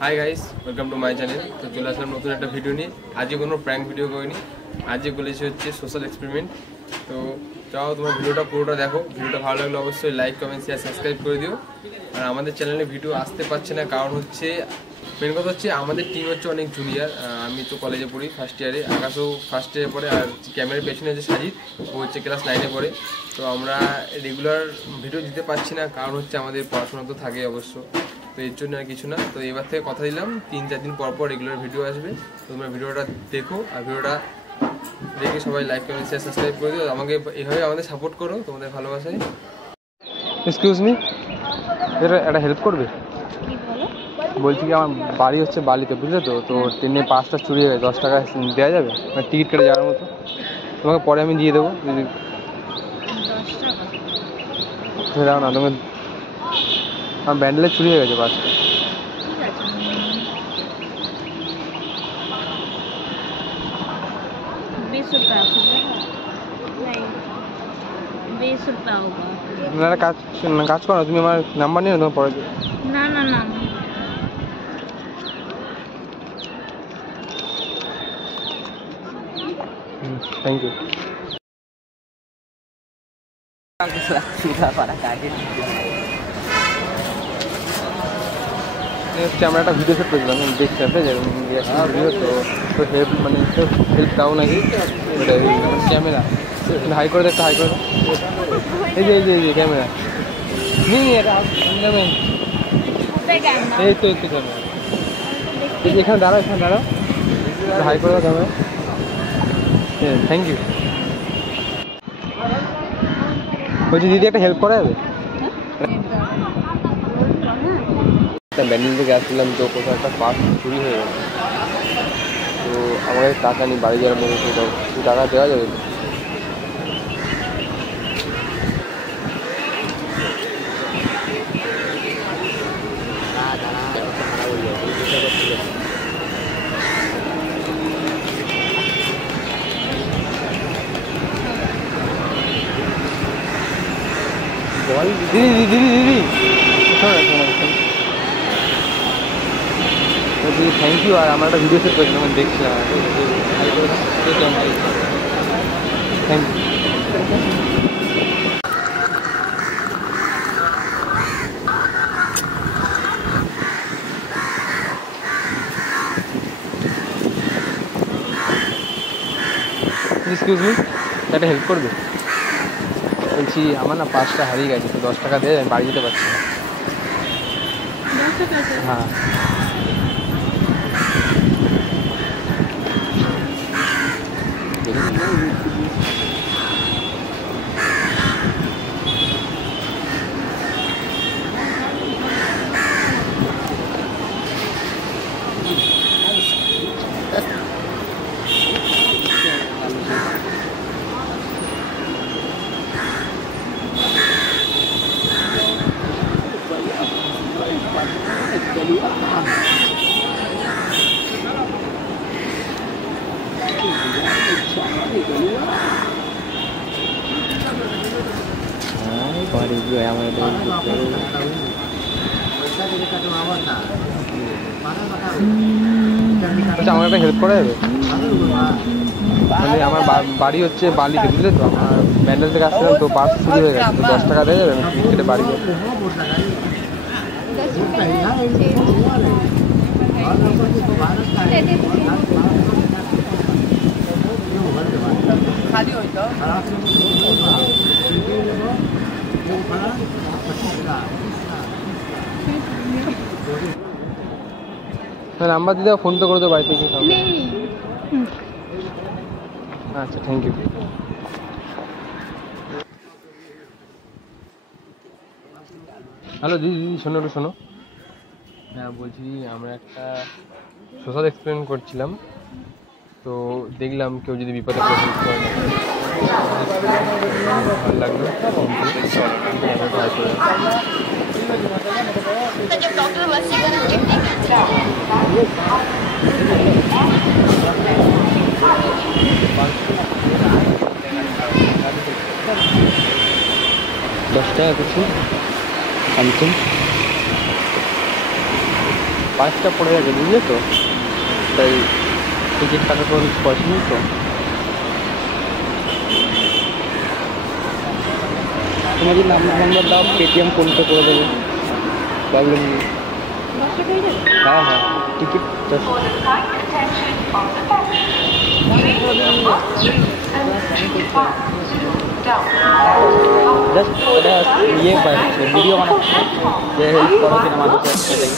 Hi guys welcome to my channel. तो चले आसलाम नतून एक भिडियो नहीं। आज कोनो प्रैंक भिडियो करिनी, आज बोलेছি হচ্ছে সোশ্যাল এক্সপেরিমেন্ট। তো চাও তোমরা ভিডিওটা পুরোটা দেখো। ভিডিওটা ভালো লাগলে অবশ্যই লাইক কমেন্ট শেয়ার সাবস্ক্রাইব করে দিও। আর আমাদের চ্যানেলে ভিডিও আসতে পারছে না কারণ হচ্ছে মেন কথা হচ্ছে আমাদের টিম হচ্ছে অনেক জুনিয়র। আমি তো কলেজে পড়ি ফার্স্ট ইয়ারে, আকাশও ফার্স্ট ইয়ারে পড়ে, আর ক্যামেরার পেছনে হচ্ছে সাজিদ, ও হচ্ছে ক্লাস 9-এ পড়ে। তো আমরা রেগুলার ভিডিও দিতে পারছি না কারণ হচ্ছে আমাদের পড়াশোনা তো থাকে অবশ্য, তো এর জন্য আর কিছু না। তো এবার থেকে কথা দিলাম 3-4 দিন পর পর রেগুলার ভিডিও আসবে। তো তোমরা ভিডিওটা দেখো, আর ভিডিওটা দেখে সবাই লাইক কমেন্ট শেয়ার সাবস্ক্রাইব করে দিও। আমাকে এইভাবে আমাদের সাপোর্ট করো তোমাদের ভালোবাসায়। এক্সকিউজ মি, এটা একটা হেল্প করবে? বলছি কি আমার বাড়ি হচ্ছে বালিতে, বুঝলে তো? তো ট্রেনে পাসটা চুরি হয়ে 10 টাকা দেওয়া যাবে, মানে টিকিট কেটে যাওয়ার মতো? তোমাকে পরে আমি দিয়ে দেবো যদি দাও না। তুমি আমার ব্যান্ডেলে চুরি হয়ে গেছে বাসটা। না কাজ করো, তুমি আমার নাম্বার নিয়ে তোমার পরে দিও। না না না থ্যাংক ইউ। আমরা একটা ভিডিও শ্যুট করেছিলাম, দেখছি ভিডিও। তো হেল্প মানে হেল্প দাও নাকি ক্যামেরা হাই করে দেখতে, হাই করে এই যে ক্যামেরা এই তো একটু ক্যামেরা এখানে দাঁড়াও, হাই করে দাও ক্যামেরা। হ্যাঁ থ্যাংক ইউ। বলছি দিদি একটা হেল্প করা যাবে? ব্যান্ডেল থেকে আসছিলাম, তো কোথাও একটা পার্স চুরি হয়ে গেছে। তো আমার কাছে টাকা নেই বাড়ি যাওয়ার মধ্যে, তো টাকা দেওয়া যাবে? দিদি থ্যাংক ইউ। আর আমার একটা ভিডিও শ্যুট করেছিলাম, আমি দেখছিলাম। Thank you. এক্সকিউজ মি, একটা হেল্প করবে? বলছি আমার না পাসটা হারিয়ে গেছে, তো 10 টাকা দিয়ে আমি বাড়ি যেতে পারছি না। হ্যাঁ আচ্ছা আমার একটা হেল্প করা যাবে? মানে আমার বাড়ি হচ্ছে বালিতে, বুঝলে তো? আমার ব্যান্ডেল থেকে আসছিলাম, তো পার্স চুরি হয়ে গেছে, তো 10 টাকা দেওয়া যাবে? আমি টিকিট কেটে বাড়ি যাবো। নাম্বার দিয়ে ফোন পে করে দেবো বাড়িতে গিয়ে। আচ্ছা থ্যাংক ইউ। হ্যালো দিদি, শোনো একটু শোনো। হ্যাঁ বলছি, আমরা একটা সোশ্যাল এক্সপেরিমেন্ট করছিলাম, তো দেখলাম কেউ যদি বিপদে পড়ে হেল্প করে না, ভালো লাগলো। तो जब डॉक्टर वसीकरण टेक्निक दस टाका কিছু সামথিং 5টা পড়ে গেছে, বুঝলে তো? তাই টিকিট কাটার পর পয়সা নেই তো। তোমাদের নাম্বার দাও, পেটিএম ফোনপে করে দেবো, প্রবলেম নেই। হ্যাঁ হ্যাঁ, টিকিট জাস্ট ওটা ইয়ে ভিডিও বানাচ্ছে যে হেল্প করো কিনা মানুষের, সেটাই।